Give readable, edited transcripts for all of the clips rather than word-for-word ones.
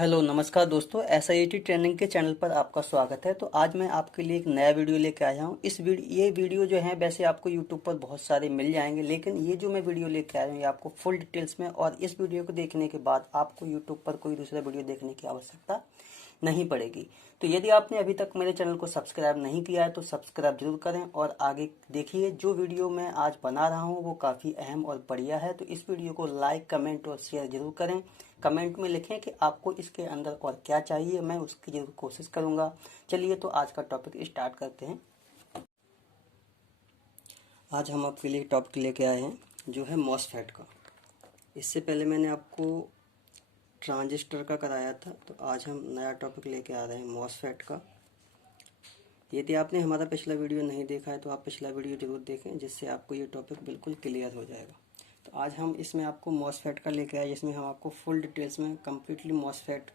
Hello नमस्कार दोस्तों, SIT training के चैनल पर आपका स्वागत है। तो आज मैं आपके लिए एक नया वीडियो लेके आया हूँ। ये वीडियो जो है वैसे आपको यूट्यूब पर बहुत सारे मिल जाएंगे, लेकिन ये जो मैं वीडियो लेके आया हूँ ये आपको फुल डिटेल्स में, और इस वीडियो को देखने के बाद आपको यूट्यूब पर कोई दूसरा वीडियो देखने की आवश्यकता नहीं पड़ेगी। तो यदि आपने अभी तक मेरे चैनल को सब्सक्राइब नहीं किया है तो सब्सक्राइब जरूर करें और आगे देखिए। जो वीडियो मैं आज बना रहा हूँ वो काफ़ी अहम और बढ़िया है, तो इस वीडियो को लाइक, कमेंट और शेयर जरूर करें। कमेंट में लिखें कि आपको इसके अंदर और क्या चाहिए, मैं उसकी जरूर कोशिश करूँगा। चलिए तो आज का टॉपिक स्टार्ट करते हैं। आज हम आपके लिए टॉपिक लेके आए हैं जो है मॉसफेट का। इससे पहले मैंने आपको ट्रांजिस्टर का कराया था, तो आज हम नया टॉपिक लेके आ रहे हैं मॉसफेट का। यदि आपने हमारा पिछला वीडियो नहीं देखा है तो आप पिछला वीडियो जरूर देखें, जिससे आपको ये टॉपिक बिल्कुल क्लियर हो जाएगा। तो आज हम इसमें आपको मॉसफेट का लेके आए, जिसमें हम आपको फुल डिटेल्स में कम्प्लीटली मॉसफेट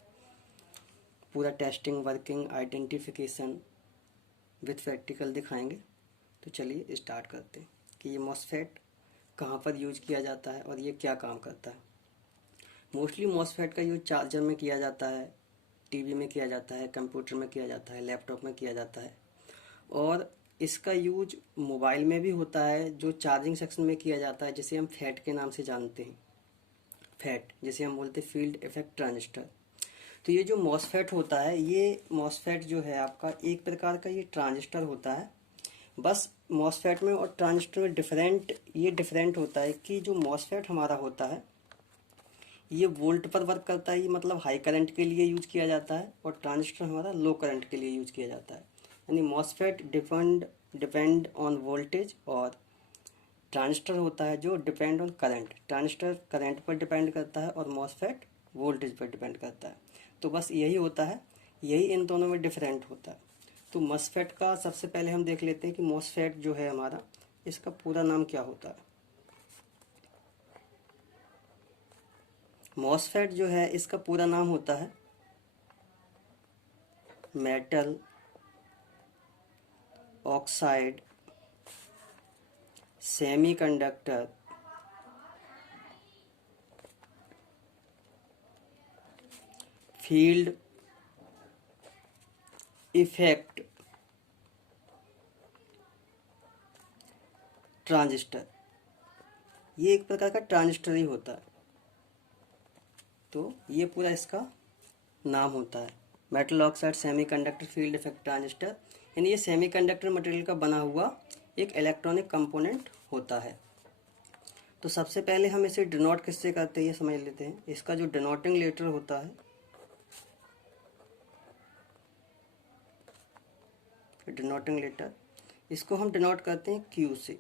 पूरा testing, working, identification with practical दिखाएंगे। तो चलिए स्टार्ट करते हैं कि ये मॉसफेट कहाँ पर यूज किया जाता है और ये क्या काम करता है। मोस्टली मॉसफेट का यूज चार्जर में किया जाता है, टीवी में किया जाता है, कंप्यूटर में किया जाता है, लैपटॉप में किया जाता है, और इसका यूज मोबाइल में भी होता है जो चार्जिंग सेक्शन में किया जाता है, जिसे हम फैट के नाम से जानते हैं। फैट जिसे हम बोलते हैं फील्ड इफेक्ट ट्रांजिस्टर। तो ये जो मॉसफेट होता है, ये मॉसफेट जो है आपका एक प्रकार का ये ट्रांजिस्टर होता है। बस मॉसफेट में और ट्रांजिस्टर में डिफरेंट होता है कि जो मॉसफेट हमारा होता है ये वोल्ट पर वर्क करता है, ये मतलब हाई करंट के लिए यूज किया जाता है, और ट्रांजिस्टर हमारा लो करंट के लिए यूज किया जाता है। यानी मॉसफेट डिपेंड ऑन वोल्टेज, और ट्रांजिस्टर होता है जो depend on current. Transistor current पर डिपेंड करता है और मॉसफेट वोल्टेज पर डिपेंड करता है। तो बस यही होता है, यही इन दोनों में डिफरेंट होता है। तो मॉसफेट का सबसे पहले हम देख लेते हैं कि मॉसफेट जो है हमारा, इसका पूरा नाम क्या होता है। मॉसफेट जो है इसका पूरा नाम होता है metal oxide semiconductor field effect transistor. ये एक प्रकार का ट्रांजिस्टर ही होता है। तो ये पूरा इसका नाम होता है, metal oxide semiconductor field effect transistor. यानी ये सेमीकंडक्टर मटेरियल का बना हुआ एक इलेक्ट्रॉनिक कंपोनेंट होता है। तो सबसे पहले हम इसे डिनोट किससे करते हैं ये समझ लेते हैं। इसका जो डिनोटिंग लेटर होता है, डिनोटिंग लेटर, इसको हम डिनोट करते हैं क्यू से।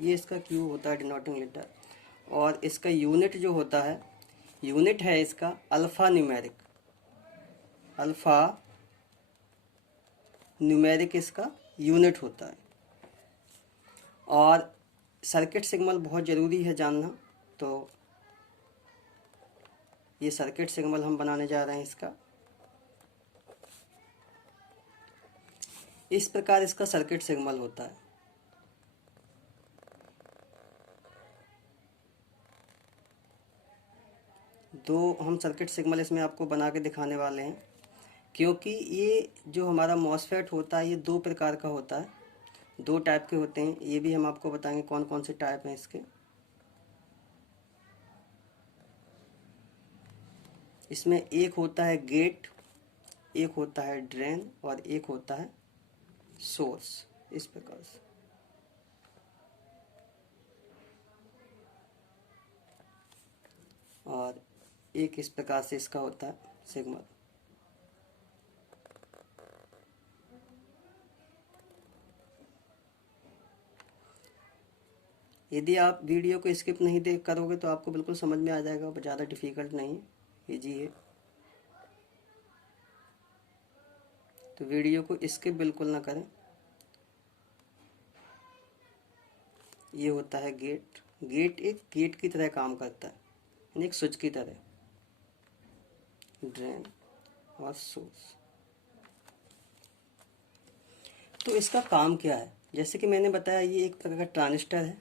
ये इसका क्यू होता है डिनोटिंग लेटर। और इसका यूनिट जो होता है, यूनिट है इसका अल्फा न्यूमेरिक। अल्फा न्यूमेरिक इसका यूनिट होता है। और सर्किट सिग्नल बहुत ज़रूरी है जानना, तो ये सर्किट सिग्नल हम बनाने जा रहे हैं इसका। इस प्रकार इसका सर्किट सिग्नल होता है। दो हम सर्किट सिग्नल इसमें आपको बना के दिखाने वाले हैं, क्योंकि ये जो हमारा मॉसफेट होता है ये दो प्रकार का होता है, दो टाइप के होते हैं। ये भी हम आपको बताएंगे कौन कौन से टाइप हैं इसके। इसमें एक होता है गेट, एक होता है ड्रेन, और एक होता है सोर्स। इस प्रकार से और एक इस प्रकार से इसका होता है सिग्नल। यदि आप वीडियो को स्किप नहीं देख करोगे तो आपको बिल्कुल समझ में आ जाएगा, ज़्यादा डिफिकल्ट नहीं है, ईजी है। तो वीडियो को स्किप बिल्कुल ना करें। ये होता है गेट। गेट एक गेट की तरह काम करता है, यानी एक स्विच की तरह। ड्रेन और सोर्स। तो इसका काम क्या है, जैसे कि मैंने बताया ये एक प्रकार का ट्रांजिस्टर है।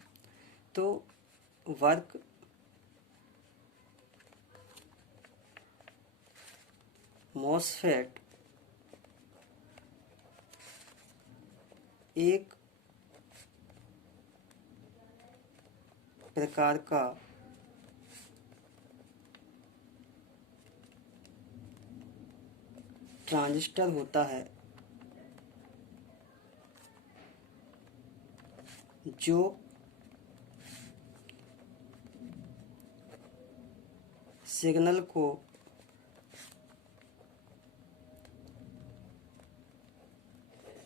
तो वर्क मॉसफेट एक प्रकार का ट्रांजिस्टर होता है जो सिग्नल को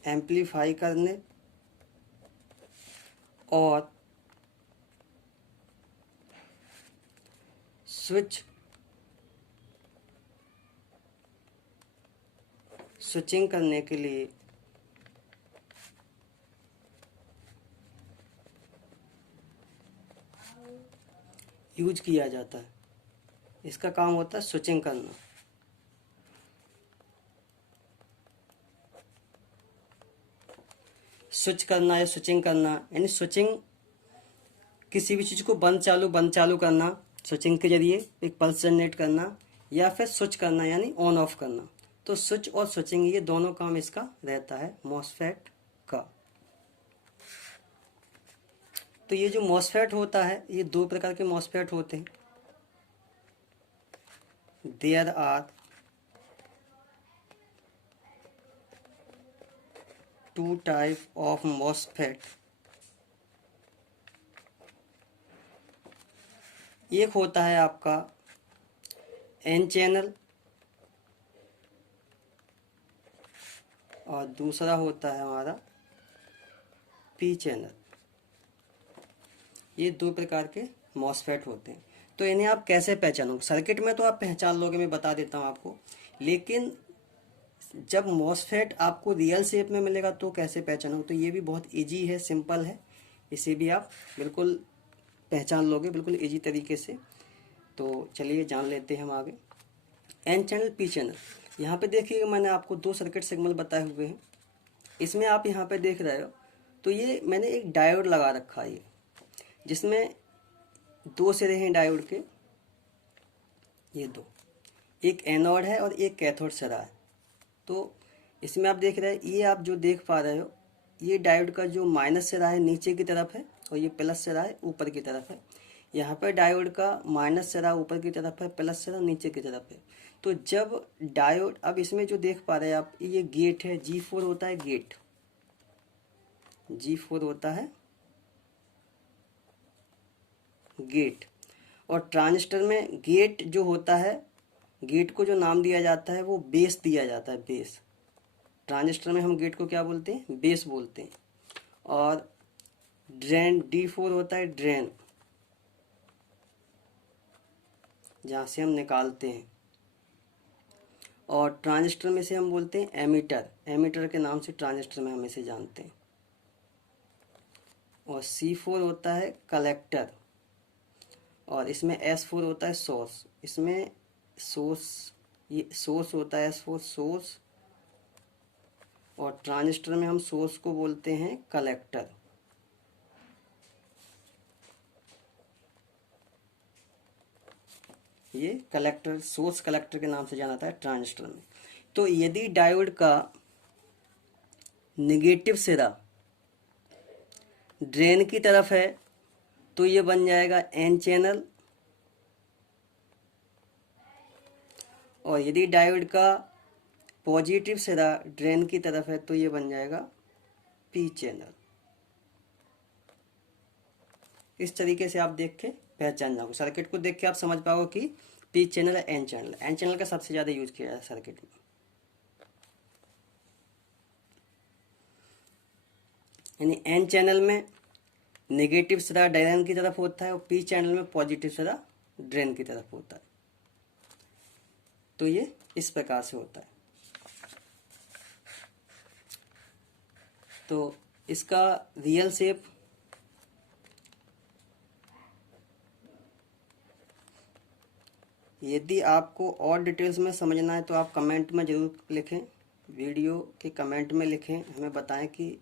एम्पलीफाई करने और स्विचिंग करने के लिए यूज किया जाता है। इसका काम होता है स्विचिंग करना। स्विच करना या स्विचिंग करना, यानी स्विचिंग किसी भी चीज़ को बंद चालू करना, स्विचिंग के जरिए एक पल्स जनरेट करना, या फिर स्विच करना यानी ऑन ऑफ करना। तो स्विच और स्विचिंग ये दोनों काम इसका रहता है मॉसफेट का। तो ये जो मॉसफेट होता है, ये दो प्रकार के मॉसफेट होते हैं। There are two type of MOSFET. एक होता है आपका एन चैनल और दूसरा होता है हमारा पी चैनल। ये दो प्रकार के मॉसफेट होते हैं। तो इन्हें आप कैसे पहचानोगे? सर्किट में तो आप पहचान लोगे, मैं बता देता हूँ आपको, लेकिन जब मॉसफेट आपको रियल शेप में मिलेगा तो कैसे पहचानोगे? तो ये भी बहुत इजी है, सिंपल है, इसे भी आप बिल्कुल पहचान लोगे बिल्कुल इजी तरीके से। तो चलिए जान लेते हैं हम आगे। N channel, P channel. यहाँ पे देखिए मैंने आपको दो सर्किट सिग्नल बताए हुए हैं। इसमें आप यहाँ पे देख रहे हो तो ये मैंने एक डायोड लगा रखा है, जिसमें दो सिरे हैं डायोड के, ये दो, एक एनोड है और एक कैथोड सिरा है। तो इसमें आप देख रहे हैं, ये आप जो देख पा रहे हो, ये डायोड का जो माइनस सिरा है नीचे की तरफ है और ये प्लस सिरा है ऊपर की तरफ है। यहाँ पर डायोड का माइनस सिरा ऊपर की तरफ है, प्लस सिरा नीचे की तरफ है। तो जब डायोड, अब इसमें जो देख पा रहे हैं आप, ये गेट है, G4 होता है गेट, G4 होता है गेट। और ट्रांजिस्टर में गेट जो होता है, गेट को जो नाम दिया जाता है वो बेस दिया जाता है, बेस। ट्रांजिस्टर में हम गेट को क्या बोलते हैं? बेस बोलते हैं। और ड्रेन, D4 होता है ड्रेन, जहाँ से हम निकालते हैं। और ट्रांजिस्टर में से हम बोलते हैं एमीटर, एमीटर के नाम से ट्रांजिस्टर में हम इसे जानते हैं। और C4 होता है कलेक्टर, और इसमें S4 होता है सोर्स। इसमें सोर्स, ये सोर्स होता है S4 सोर्स, और ट्रांजिस्टर में हम सोर्स को बोलते हैं कलेक्टर। ये कलेक्टर, सोर्स कलेक्टर के नाम से जाना जाता है ट्रांजिस्टर में। तो यदि डायोड का नेगेटिव सिरा ड्रेन की तरफ है तो ये बन जाएगा एन चैनल, और यदि डायोड का पॉजिटिव सिरा ड्रेन की तरफ है तो ये बन जाएगा पी चैनल। इस तरीके से आप देख के पहचान जाओगे, सर्किट को देख के आप समझ पाओगे कि पी चैनल है एन चैनल। एन चैनल का सबसे ज़्यादा यूज किया है सर्किट में। यानी एन चैनल में नेगेटिव सिरा ड्रेन की तरफ होता है और पी चैनल में पॉजिटिव सिरा ड्रेन की तरफ होता है। तो ये इस प्रकार से होता है। तो इसका रियल शेप यदि आपको और डिटेल्स में समझना है तो आप कमेंट में ज़रूर लिखें, वीडियो के कमेंट में लिखें, हमें बताएं कि,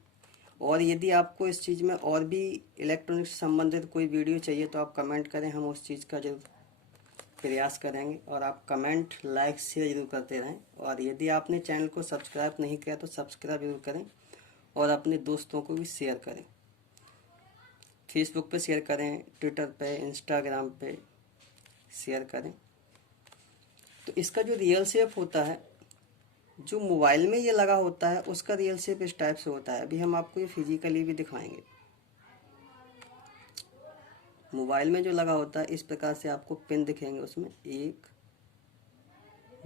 और यदि आपको इस चीज़ में और भी इलेक्ट्रॉनिक्स से संबंधित कोई वीडियो चाहिए तो आप कमेंट करें, हम उस चीज़ का जरूर प्रयास करेंगे और आप कमेंट लाइक शेयर जरूर करते रहें। और यदि आपने चैनल को सब्सक्राइब नहीं किया तो सब्सक्राइब जरूर करें और अपने दोस्तों को भी शेयर करें। फेसबुक पे शेयर करें, ट्विटर पे, इंस्टाग्राम पे शेयर करें। तो इसका जो रियल शेप होता है, जो मोबाइल में ये लगा होता है, उसका रियल शेप इस टाइप से होता है। अभी हम आपको ये फिजिकली भी दिखाएंगे। मोबाइल में जो लगा होता है इस प्रकार से आपको पिन दिखेंगे, उसमें 1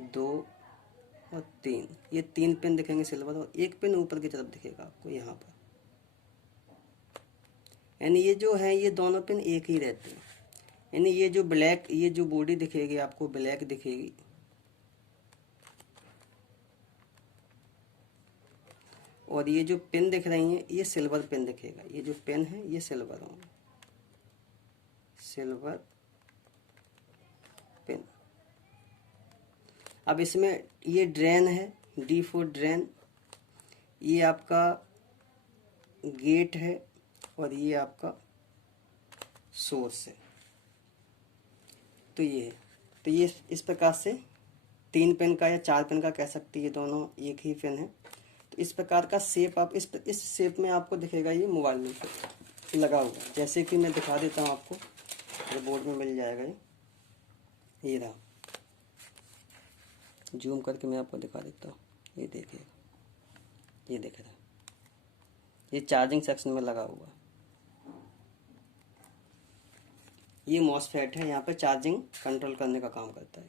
2 और 3, ये 3 पिन दिखेंगे सिल्वर, और एक पिन ऊपर की तरफ दिखेगा आपको यहाँ पर। यानी ये जो है ये दोनों पिन एक ही रहते हैं। यानी ये जो ब्लैक, ये जो बॉडी दिखेगी आपको ब्लैक दिखेगी, और ये जो पिन दिख रही हैं ये सिल्वर पिन दिखेगा। ये जो पिन है ये सिल्वर होंगे, सिल्वर पिन। अब इसमें ये ड्रेन है, D फॉर ड्रेन, ये आपका गेट है, और ये आपका सोर्स है। तो ये है, तो ये इस प्रकार से 3 पिन का या 4 पिन का कह सकते हैं, ये दोनों एक ही पिन है। तो इस प्रकार का शेप आप इस शेप में आपको दिखेगा ये मोबाइल में लगा हुआ। जैसे कि मैं दिखा देता हूँ आपको, ये बोर्ड में मिल जाएगा। ये रहा, जूम करके मैं आपको दिखा देता हूँ। ये देखिए, ये देख रहा है, ये चार्जिंग सेक्शन में लगा हुआ। ये मॉसफेट है, यहाँ पे चार्जिंग कंट्रोल करने का काम करता है,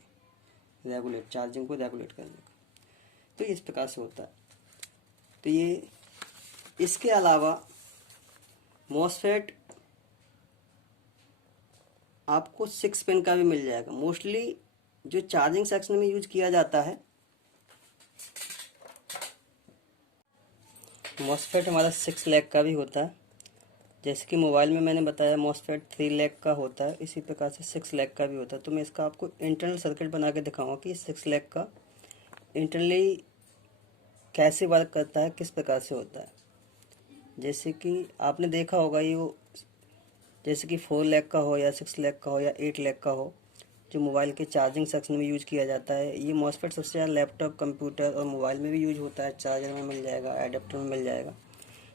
रेगुलेट, चार्जिंग को रेगुलेट करने का। तो इस प्रकार से होता है। तो ये, इसके अलावा मॉसफेट आपको 6 पिन का भी मिल जाएगा। मोस्टली जो चार्जिंग सेक्शन में यूज किया जाता है मॉसफेट हमारा 6 लैग का भी होता है। जैसे कि मोबाइल में मैंने बताया मॉसफेट 3 लैग का होता है, इसी प्रकार से 6 लैग का भी होता है। तो मैं इसका आपको इंटरनल सर्किट बना के दिखाऊंगा कि 6 लैग का इंटरनली कैसे वर्क करता है, किस प्रकार से होता है। जैसे कि आपने देखा होगा ये वो, जैसे कि 4 लैग का हो या 6 लैग का हो या 8 लैग का हो, जो मोबाइल के चार्जिंग सेक्शन में यूज किया जाता है। ये मॉसफेट सबसे ज़्यादा लैपटॉप, कंप्यूटर और मोबाइल में भी यूज होता है। चार्जर में मिल जाएगा, एडाप्टर में मिल जाएगा।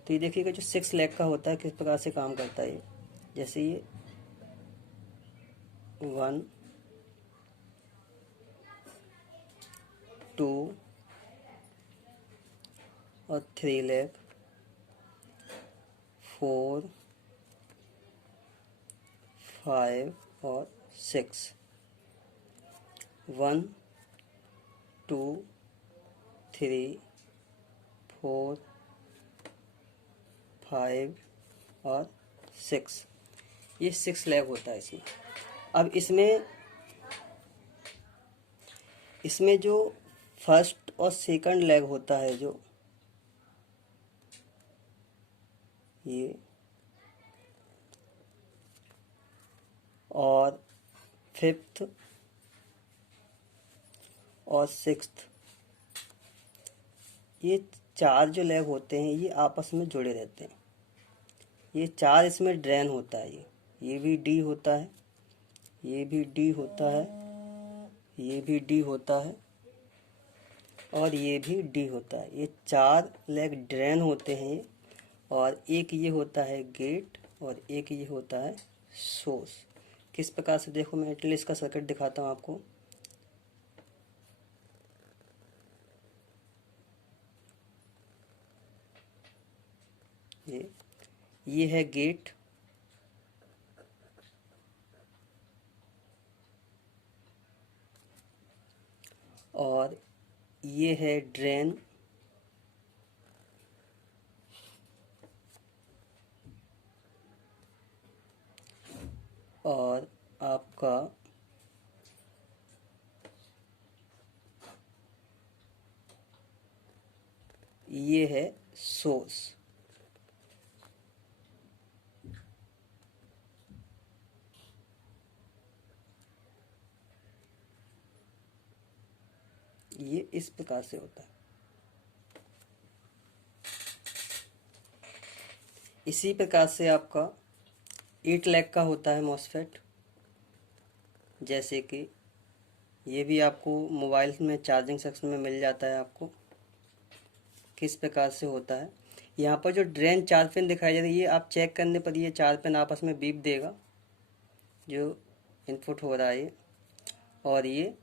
तो ये देखिएगा जो 6 लैग का होता है किस प्रकार से काम करता है। जैसे ये 1 2 और 3 लैग, 4 5 और 6, 1 2 3 4 5 और 6, ये 6 लैग होता है इसमें। अब इसमें जो फर्स्ट और सेकंड लैग होता है, जो ये और 5th और 6th, ये 4 जो लैग होते हैं ये आपस में जुड़े रहते हैं। ये 4 इसमें ड्रेन होता है। ये भी डी होता है, ये भी डी होता है, ये भी डी होता है, और ये भी डी होता है। ये 4 लैग ड्रेन होते हैं ये, और एक ये होता है गेट, और एक ये होता है सोर्स। किस प्रकार से, देखो मैं एटलीस्ट का सर्किट दिखाता हूँ आपको। ये है गेट, और ये है ड्रेन, और आपका ये है सोर्स। ये इस प्रकार से होता है। इसी प्रकार से आपका 8 लैग का होता है मॉसफेट। जैसे कि ये भी आपको मोबाइल में चार्जिंग सेक्शन में मिल जाता है आपको किस प्रकार से होता है। यहाँ पर जो ड्रेन 4 पिन दिखाई दे रही है, ये आप चेक करने पर ये 4 पिन आपस में बीप देगा जो इनपुट हो रहा है ये। और ये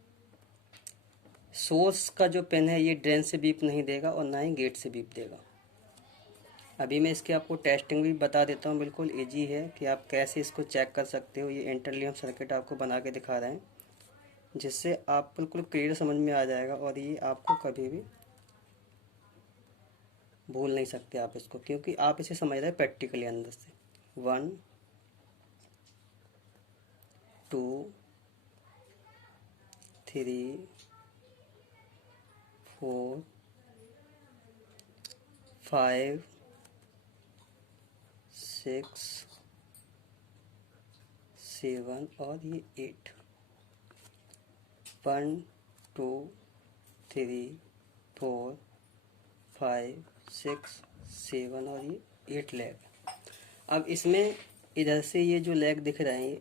सोर्स का जो पिन है ये ड्रेन से बीप नहीं देगा और ना ही गेट से बीप देगा। अभी मैं इसकी आपको टेस्टिंग भी बता देता हूँ, बिल्कुल इजी है कि आप कैसे इसको चेक कर सकते हो। ये इंटरलीनियर सर्किट आपको बना के दिखा रहे हैं जिससे आप बिल्कुल क्लियर समझ में आ जाएगा और ये आपको कभी भी भूल नहीं सकते आप इसको, क्योंकि आप इसे समझ रहे हैं प्रैक्टिकली अंदर से। 1 2 3 4 5 6 7 और ये 8। 1 2 3 4 5 6 7 और ये 8 लेग। अब इसमें इधर से ये जो लेग दिख रहे हैं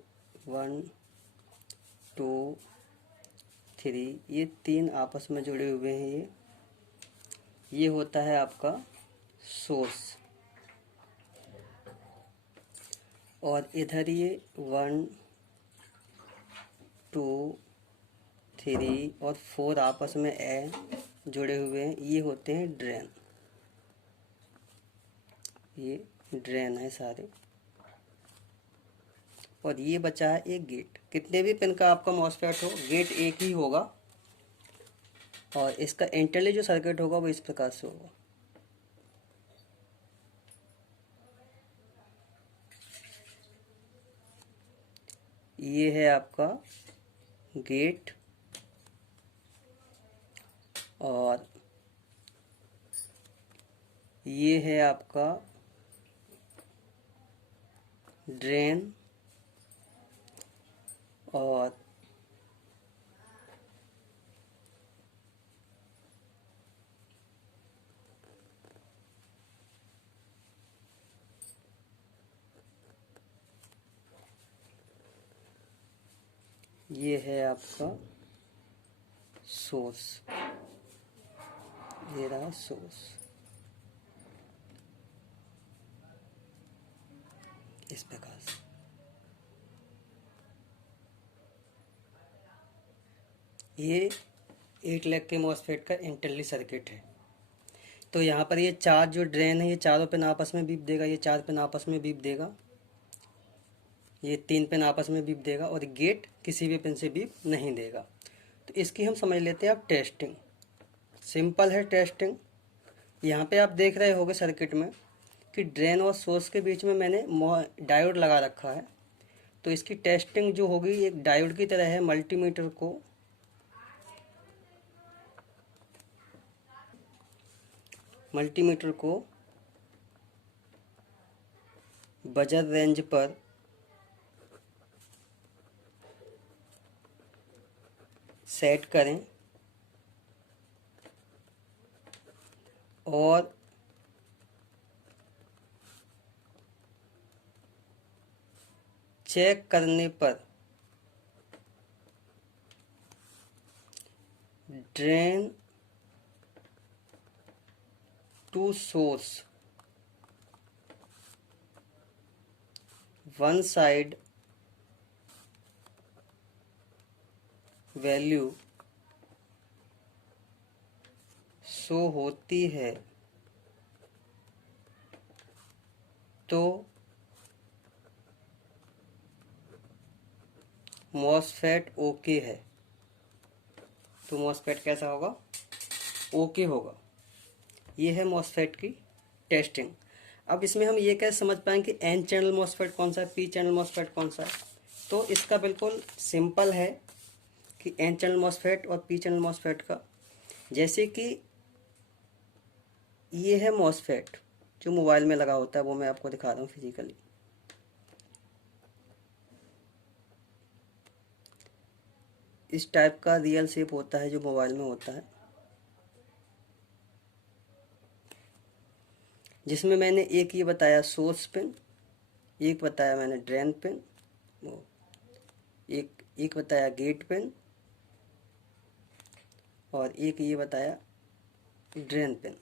1 2 3, ये 3 आपस में जुड़े हुए हैं। ये होता है आपका सोर्स। और इधर ये 1 2 3 और 4 आपस में जुड़े हुए हैं, ये होते हैं ड्रेन। ये ड्रेन है सारे। और ये बचा है एक गेट। कितने भी पिन का आपका मॉसफेट हो, गेट एक ही होगा और इसका इंटरनली जो सर्किट होगा वो इस प्रकार से होगा। ये है आपका गेट और ये है आपका ड्रेन और ये है आपका सोर्स। ये रहा सोर्स। इस प्रकार से ये 8 लेग के मॉसफेट का इंटरनली सर्किट है। तो यहाँ पर ये 4 जो ड्रेन है ये चारों पिन आपस में बीप देगा, ये 4 पिन आपस में बीप देगा, ये 3 पिन आपस में बीप देगा और गेट किसी भी पिन से बीप नहीं देगा। तो इसकी हम समझ लेते हैं अब टेस्टिंग। सिंपल है टेस्टिंग। यहाँ पे आप देख रहे होंगे सर्किट में कि ड्रेन और सोर्स के बीच में मैंने डायोड लगा रखा है। तो इसकी टेस्टिंग जो होगी एक डायोड की तरह है। मल्टीमीटर को बजर रेंज पर सेट करें और चेक करने पर drain to source one side value show होती है तो मॉसफेट ओके है। तो मॉसफेट कैसा होगा? ओके होगा। ये है मॉसफेट की टेस्टिंग। अब इसमें हम ये कैसे समझ पाएंगे एन चैनल मॉसफेट कौन सा है, पी चैनल मॉसफेट कौन सा है? तो इसका बिल्कुल सिंपल है कि एन चैनल मॉसफेट और पी चैनल मॉसफेट का, जैसे कि ये है मॉसफेट जो मोबाइल में लगा होता है, वो मैं आपको दिखा रहा हूँ फिजिकली। इस टाइप का रियल शेप होता है जो मोबाइल में होता है, जिसमें मैंने एक ये बताया सोर्स पिन, एक बताया मैंने ड्रेन पिन, एक बताया गेट पिन और एक ये बताया ड्रेन पिन।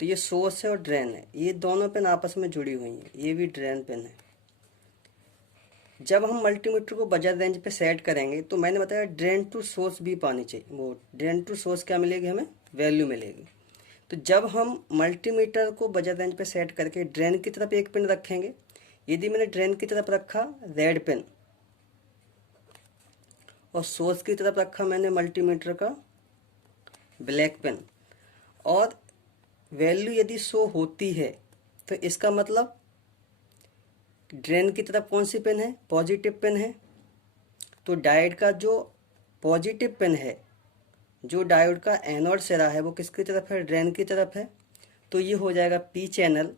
तो ये सोर्स है और ड्रेन है, ये दोनों पिन आपस में जुड़ी हुई हैं। ये भी ड्रेन पिन है। जब हम मल्टीमीटर को बजर रेंज पे सेट करेंगे तो मैंने बताया ड्रेन टू सोर्स भी पानी चाहिए। वो ड्रेन टू सोर्स क्या मिलेगी, हमें वैल्यू मिलेगी। तो जब हम मल्टीमीटर को बजर रेंज पे सेट करके ड्रेन की तरफ एक पिन रखेंगे, यदि मैंने ड्रेन की तरफ रखा रेड पिन और सोर्स की तरफ रखा मैंने मल्टीमीटर का ब्लैक पिन, और वैल्यू यदि शो होती है तो इसका मतलब ड्रेन की तरफ कौन सी पिन है, पॉजिटिव पिन है। तो डायोड का जो पॉजिटिव पिन है, जो डायोड का एनोड सिरा है, वो किसकी तरफ है, ड्रेन की तरफ है। तो ये हो जाएगा पी चैनल।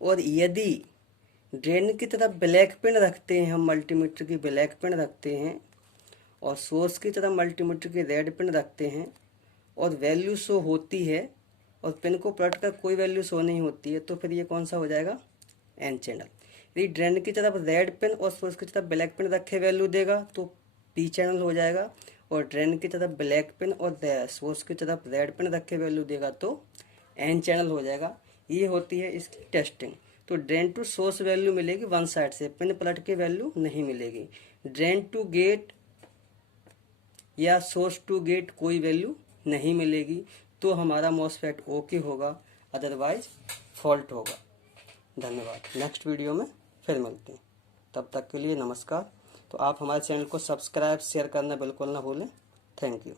और यदि ड्रेन की तरफ ब्लैक पिन रखते हैं, हम मल्टीमीटर की ब्लैक पिन रखते हैं और सोर्स की तरफ मल्टीमीटर की रेड पिन रखते हैं और वैल्यू शो होती है और पिन को पलट कर कोई वैल्यू शो नहीं होती है, तो फिर ये कौन सा हो जाएगा, एन चैनल। यदि ड्रेन की तरफ रेड पिन और सोर्स की तरफ ब्लैक पिन रखे वैल्यू देगा तो पी चैनल हो जाएगा, और ड्रेन की तरफ ब्लैक पिन और सोर्स की तरफ रेड पिन रखे वैल्यू देगा तो एन चैनल हो जाएगा। ये होती है इसकी टेस्टिंग। तो ड्रेन टू सोर्स वैल्यू मिलेगी वन साइड से, पिन पलट के वैल्यू नहीं मिलेगी। ड्रेन टू गेट या सोर्स टू गेट कोई वैल्यू नहीं मिलेगी, तो हमारा मॉसफेट ओके होगा, अदरवाइज फॉल्ट होगा। धन्यवाद। नेक्स्ट वीडियो में फिर मिलते हैं, तब तक के लिए नमस्कार। तो आप हमारे चैनल को सब्सक्राइब शेयर करना बिल्कुल ना भूलें। Thank you.